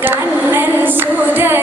kanan sudah